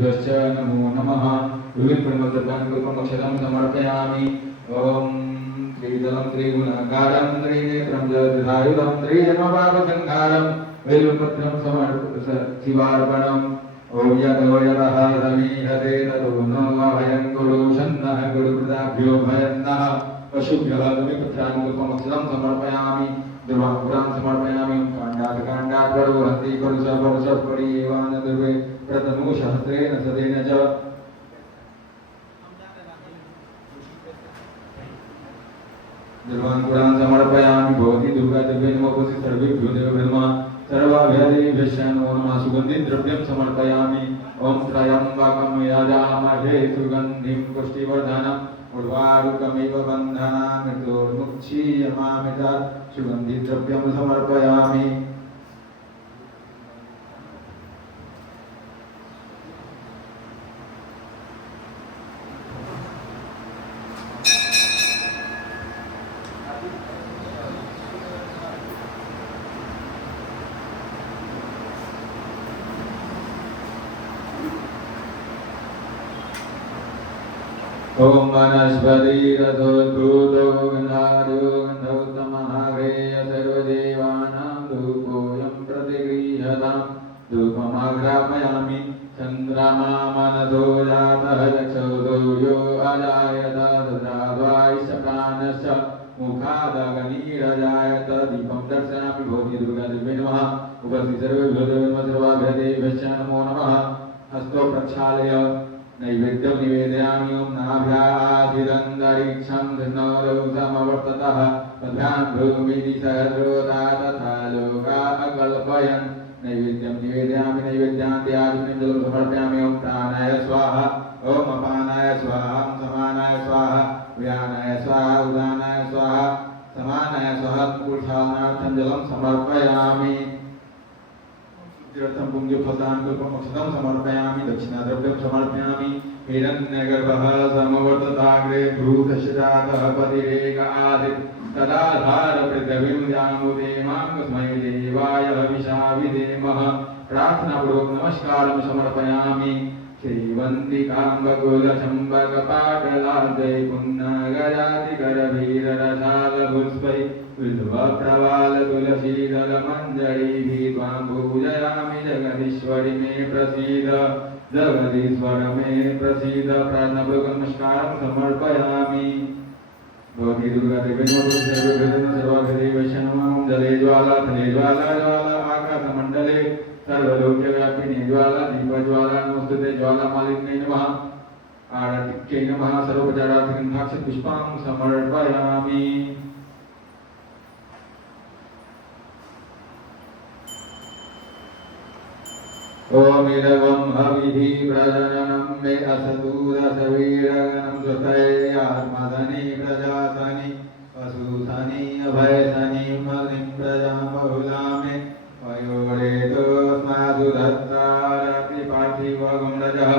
भ्यश्च नमो नमः विविधप्रमोदकाङ्कुल्पमक्षरं समर्पयामि ॐ त्रिदलं त्रिगुणाकारं त्रिनेत्रं जगदायुधं त्रिजन्मपापसंहारं वेलपत्रं शिवार्पणम् ॐ यतो यतः समीहते ततो नो अभयं गुरु शन्नः गुरुकृताभ्यो भयन्नः पशुभ्यः विविधप्रमोदकाङ्कुल्पमक्षरं समर्पयामि दुर्वापुरां समर्पयामि काण्डात् प्ररोहन्ति करुषपरुषपरिवानदुर्वे प्रतनुसहस्रेण सदेन च दुर्वापुरां समर्पयामि भवति दुर्गा देवी नमोऽस्तु सर्वेभ्यो देवब्रह्मा सर्वाभ्यदेभ्यश्च नमो नमः सुगन्धिं द्रव्यं समर्पयामि ॐ त्र्यम्बकं यजामहे सुगन्धिं पुष्टिवर्धनम् उर्वारुकमिव बन्धना मृत्योर्मुक्षीयमामृतात् सुगन्धिद्रव्यं समर्पयामि ओम वनस्पतिरथोद्भूतो गन्धादो गन्धोत्तमहाग्रेय सर्वदेवानां धूपोऽयं प्रतिगृह्यतां धूपमाघ्रापयामि चन्द्रमा मनसो जातः चक्षुषो यो अजायत तद्रावायश्च प्राणश्च मुखादग्निरजायत दीपं दर्शयामि भवति दुर्गादेव्यै नमः उपस्थित सर्वेभ्यो सर्वाभ्यदेभ्यश्च नमो नमः हस्तो प्रक्षालय नैवेद्यं निवेदयामि ॐ नाभ्याधिरन्तरिक्षं धनौरौ समवर्ततः तद्भ्यां भूमिः सहस्रोता तथा लोका अकल्पयन् नैवेद्यं निवेदयामि नैवेद्यान्त्यादिनं जलं समर्पयामि ॐ प्राणाय स्वाहा ॐ अपानाय स्वाहा समानाय स्वाहा व्यानाय स्वाहा उदानाय स्वाहा समानाय स्वाहा पुरुषाणार्थं जलं समर्पयामि तीर्थं पुण्यफलाङ्कुल्पमक्षतं समर्पयामि दक्षिणाद्रव्यं समर्पयामि हिरण्यगर्भः समवर्तताग्रे भूतश्चातः पतिरेक आदित् तदाधार पृथिवीं जामुदे मां कस्मै देवाय हविषा विधेमः प्रार्थनापूर्वक नमस्कारं समर्पयामि श्रीवन्तिकाम्बकुलचम्बकपाटलार्दै पुन्नगजातिकरवीररसालपुष्पै विल्वप्रवालतुलसीदलमञ्जरीभिः त्वां पूजयामि जगदीश्वरि मे प्रसीद जगदीश्वर मे प्रसीद प्रार्थनापूर्वक नमस्कारं समर्पयामि भवती दुर्गादेवी सर्वभ्यदेवैश्च नमः जले ज्वाला थले ज्वाला ज्वाला आकाशमण्डले सर्वलोक्यव्यापिनी ज्वाला दीपज्वाला नमोस्तुते ज्वालामालिन्यै नमः आरतिक्यै नमः सर्वोपचारार्थं द्राक्षपुष्पां समर्पयामि ओम इदं हविः प्रजननं मे असदूरसवीरगणं स्वतयात्मधनी प्रजासनि पशुधनी अभयधनी मलिं प्रजां बहुला मे वयोरेतोऽस्मासु दत्तारतिपार्थिवगं रजः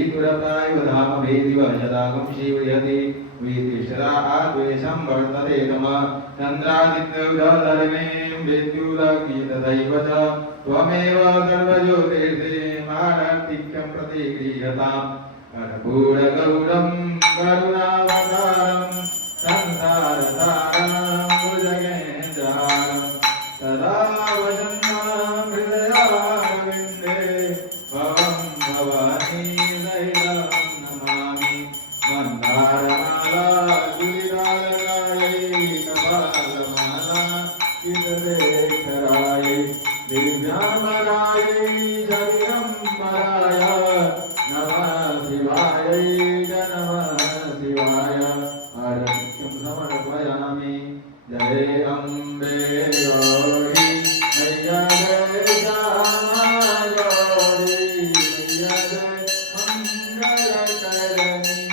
ईपुरताय धामभेदिव यदागं शिवयति वितिष्ठा आद्वेषं वर्तते तमः चन्द्रादित्यौधधर्में विद्युदग्नि तथैव च त्वमेव सर्वज्योतिर्षे मारार्तिक्यं प्रतिगृह्यताम् कर्पूरगौरं करुणावतारं संसारतारं भुजगेन्द्रहारं सदा वसन्तं हृदयारविन्दे भवं भवानी सहितं नमामि मन्दारमाला गिरिराजकायै कपालमाला चित्रशेखरायै दिव्याम्बरायै जगदम्बराय नमः शिवायै नमः शिवाय आरतिं समर्पयामि जय अम्बे गौरी मैया जय श्यामा गौरी मैया जय मंगलकरणी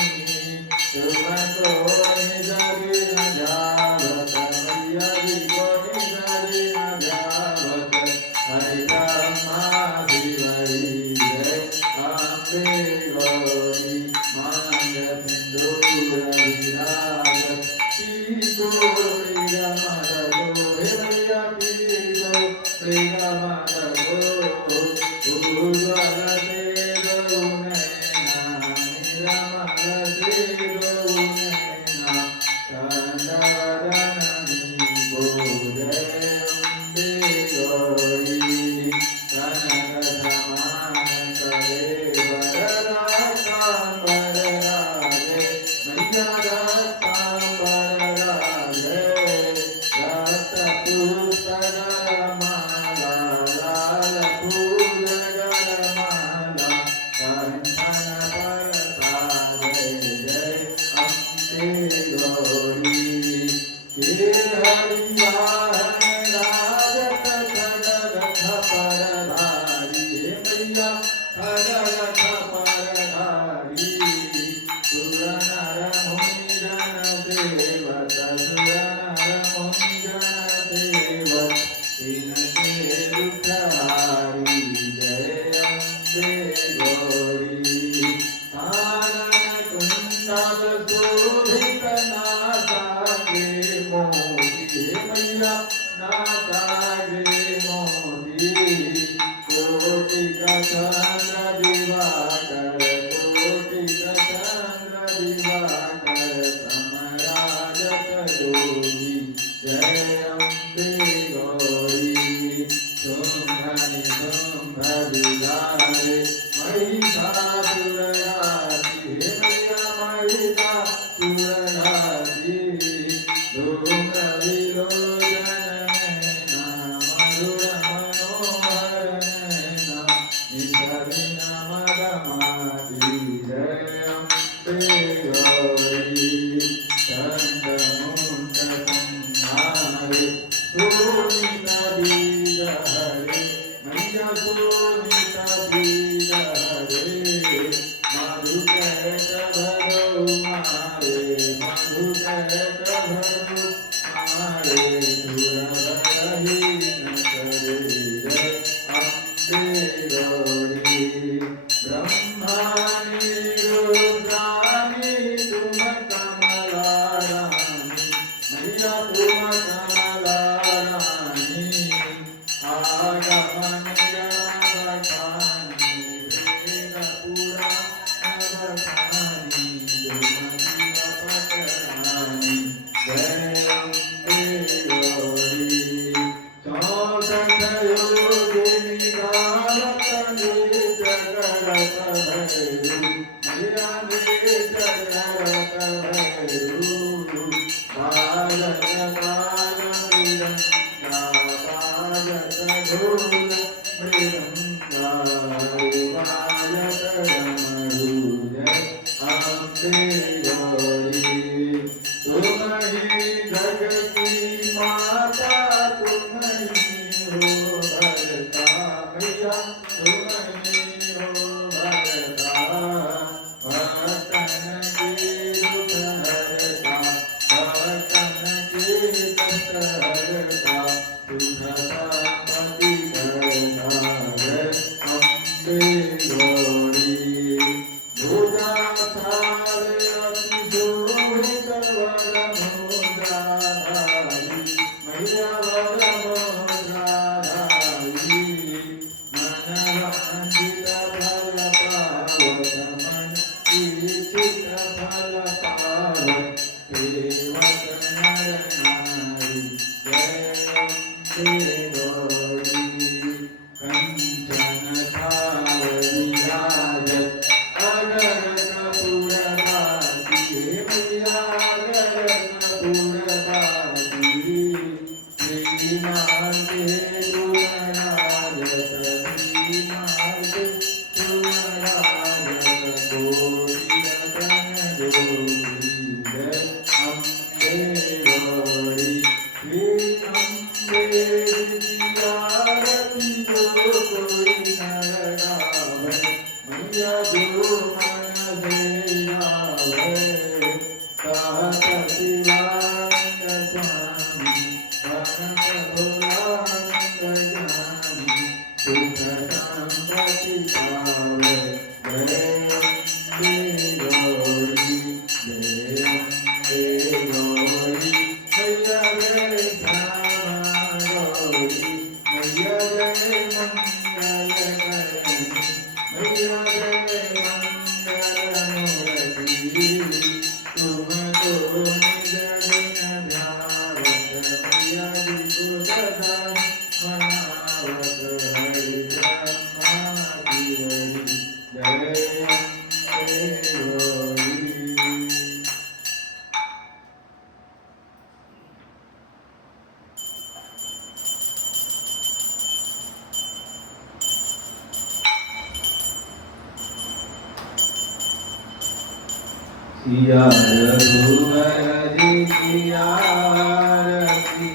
सिया रघुवर जी आरती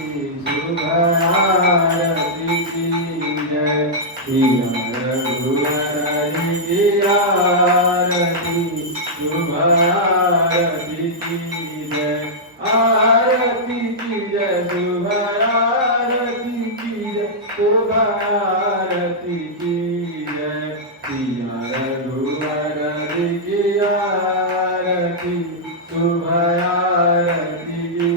शुभ आरती की जय। सिया रघुवर जी आरती शुभ आरती की जय। आरती की जय शुभ आरती की जय शुभ आरती की जय। सिया रघुवर जी आरती शुभ आरती की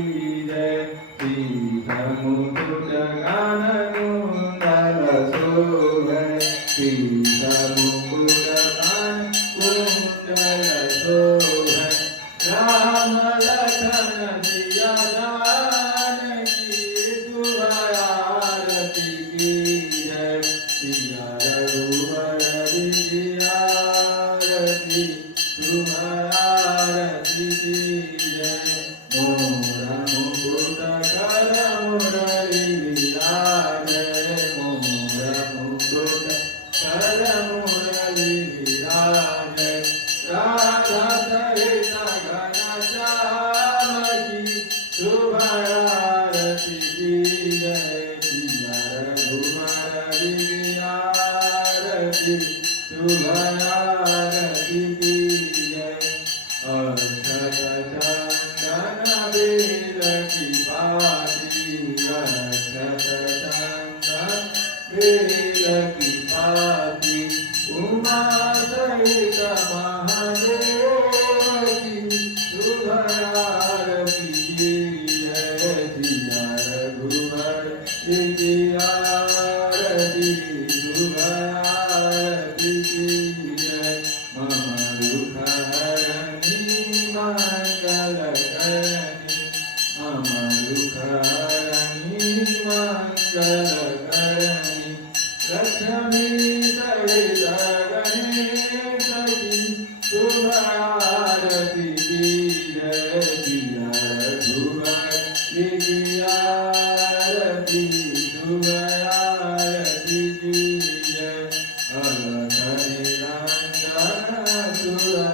जय। सीता मुकुट कानन कुंडल शोभे। सीता मुकुट कानन कुंडल शोभे। राम लखन सिया जानकी शुभ आरती की जय। सिया रघुवर जी आरती शुभ आरती की जय। मोर मुकुट कर मुरली विराजय। मोर मुकुट कर मुरली विराजय। Gurudana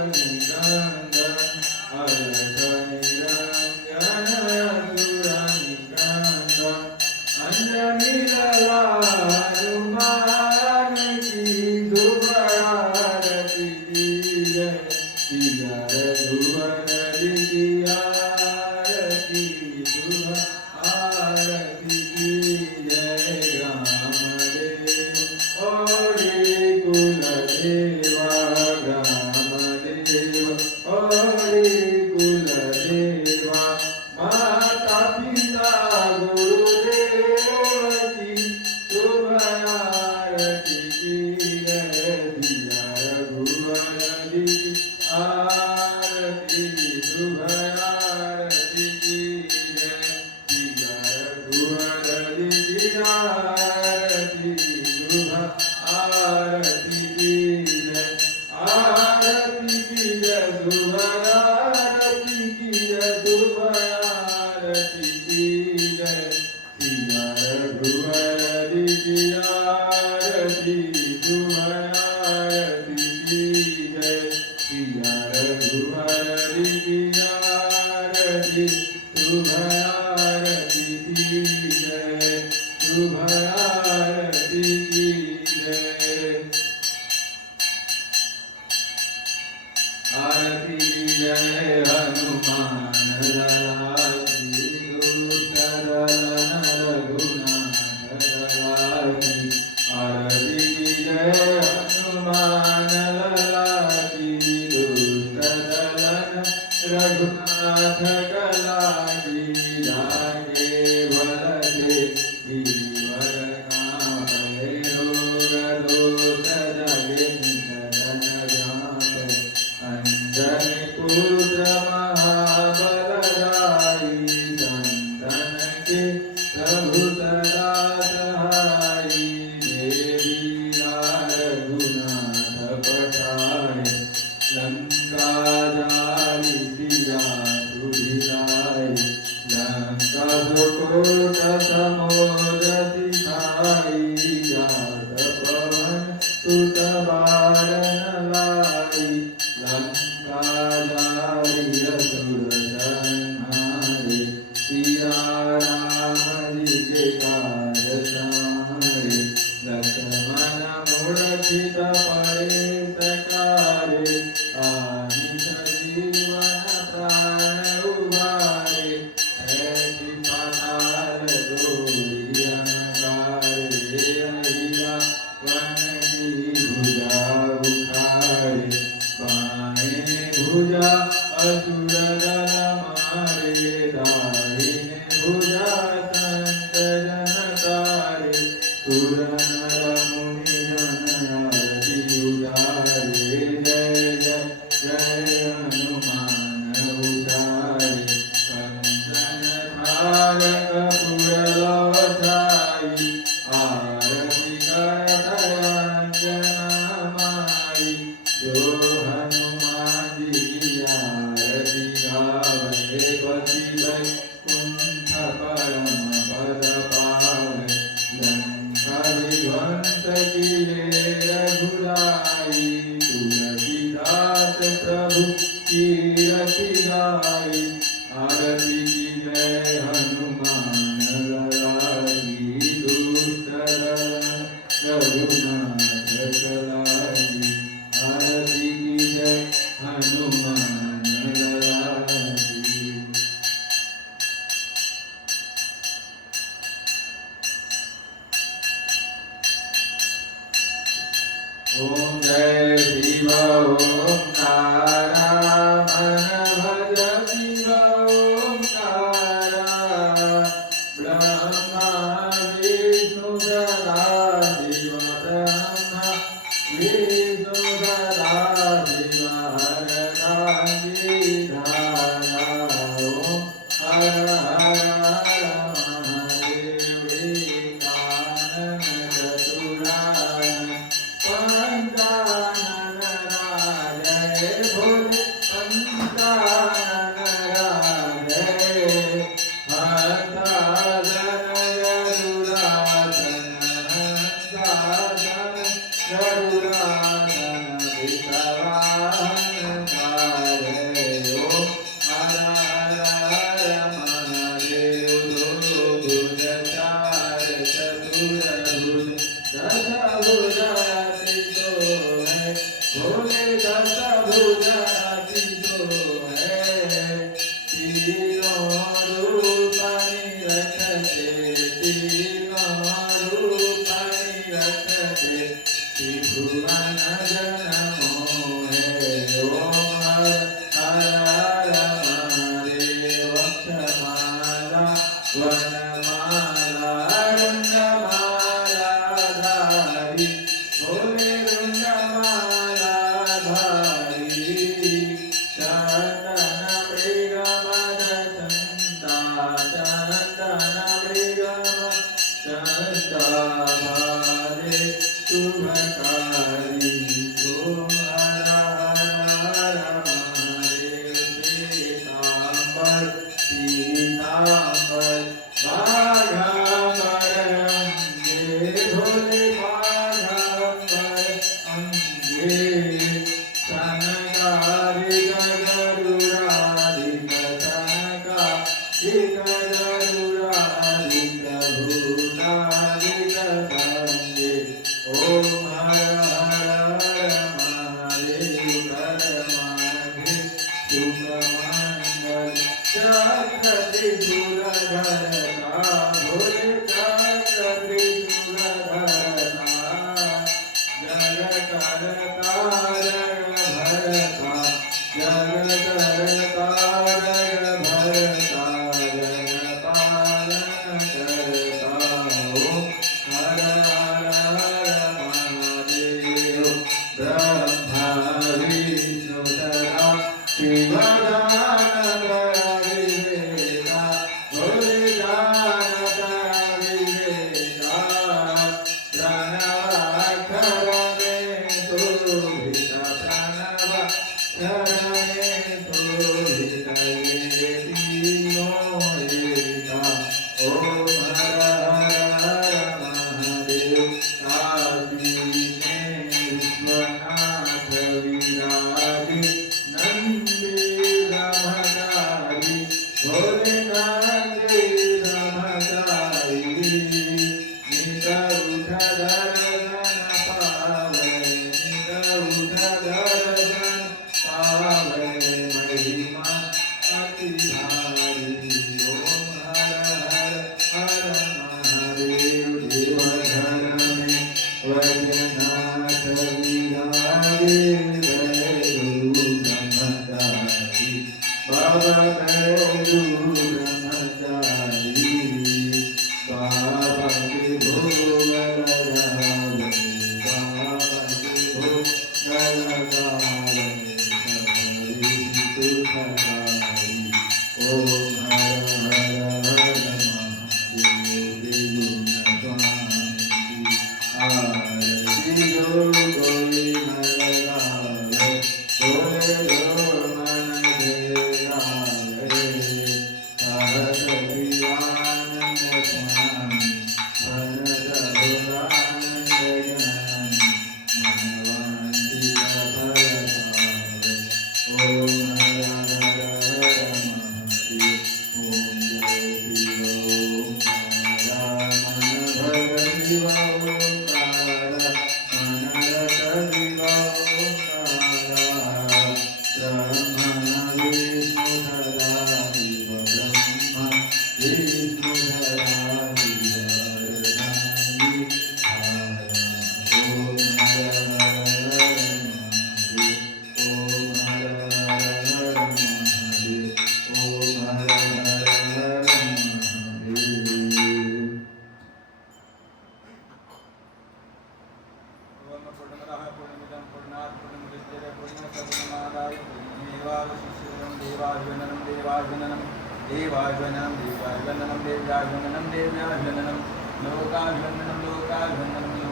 Vitavana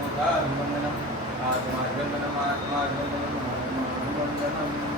लोकाभिवन्दनम् आत्माभिवन्दनम् आत्माभिवन्दनम्